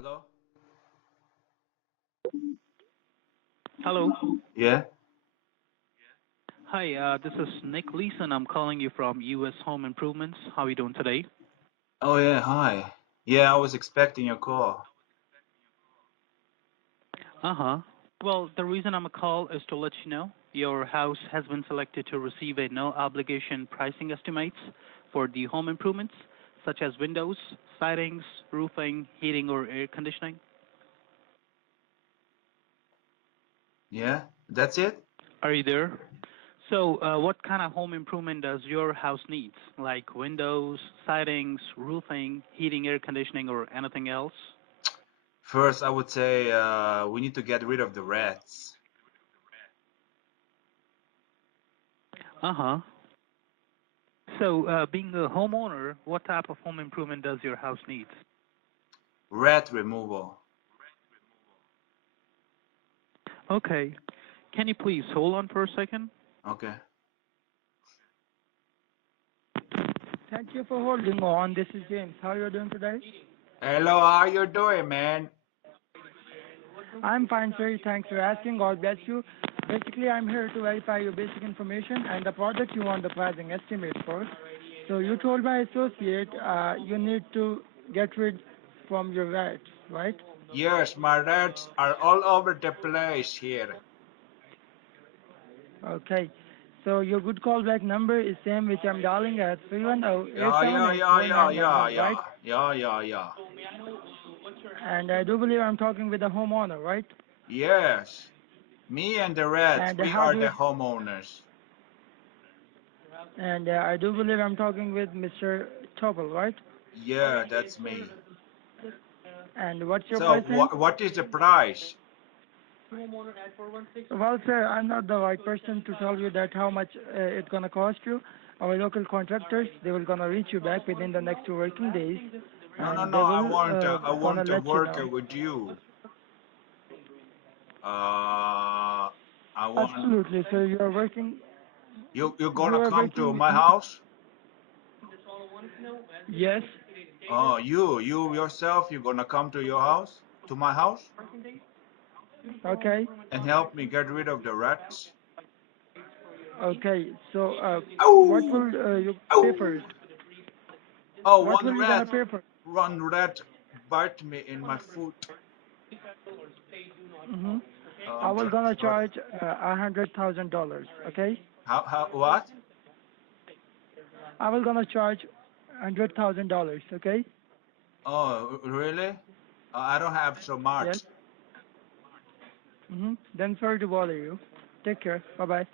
Hello? Hello. Yeah? Hi, this is Nick Leeson. I'm calling you from U.S. Home Improvements. How are you doing today? Oh, yeah, hi. Yeah, I was expecting your call. Uh-huh. Well, the reason I'm a call is to let you know your house has been selected to receive a no obligation pricing estimates for the home improvements such as windows, sidings, roofing, heating or air conditioning. Yeah? That's it? Are you there? So, what kind of home improvement does your house need? Like windows, sidings, roofing, heating, air conditioning, or anything else? First, I would say we need to get rid of the rats. Uh-huh. So, being a homeowner, what type of home improvement does your house need? Rat removal. Okay. Can you please hold on for a second? Okay. Thank you for holding on. This is James. How are you doing today? Hello, how you doing, man? I'm fine, sir. Thanks for asking. God bless you. Basically, I'm here to verify your basic information and the product you want the pricing estimate for. So you told my associate you need to get rid from your rats, right? Yes, my rats are all over the place here. Okay. So your good callback number is same which I'm dialing at 310 Yeah, yeah, yeah, yeah, yeah, right? yeah. Yeah, yeah, yeah. And I do believe I'm talking with the homeowner, right? Yes. Me and the rats, And we how are do the you homeowners. And I do believe I'm talking with Mr. Topple, right? Yeah, that's me. And what's your So, first name? what is the price? Well, sir, I'm not the right person to tell you that how much it's gonna cost you. Our local contractors, they will gonna reach you back within the next 2 working days, No, no, and no. they I will want, gonna to let you work know. with you. Uh, I want Absolutely, sir. You are working. you. You're You gonna are come to working with my me. house. Yes. Oh, you yourself. You're gonna come to your house, to my house, Okay. and help me get rid of the rats. Okay. So, what Oh, will you pay oh, for it? oh! What will you gonna pay for? One rat bite me in my foot. Mm-hmm. Oh, I I'm will so gonna sorry. charge $100,000. Okay. How, what? I will gonna charge $100,000. Okay. Oh, really? I don't have so Yes. much. Then sorry to bother you. Take care. Bye bye.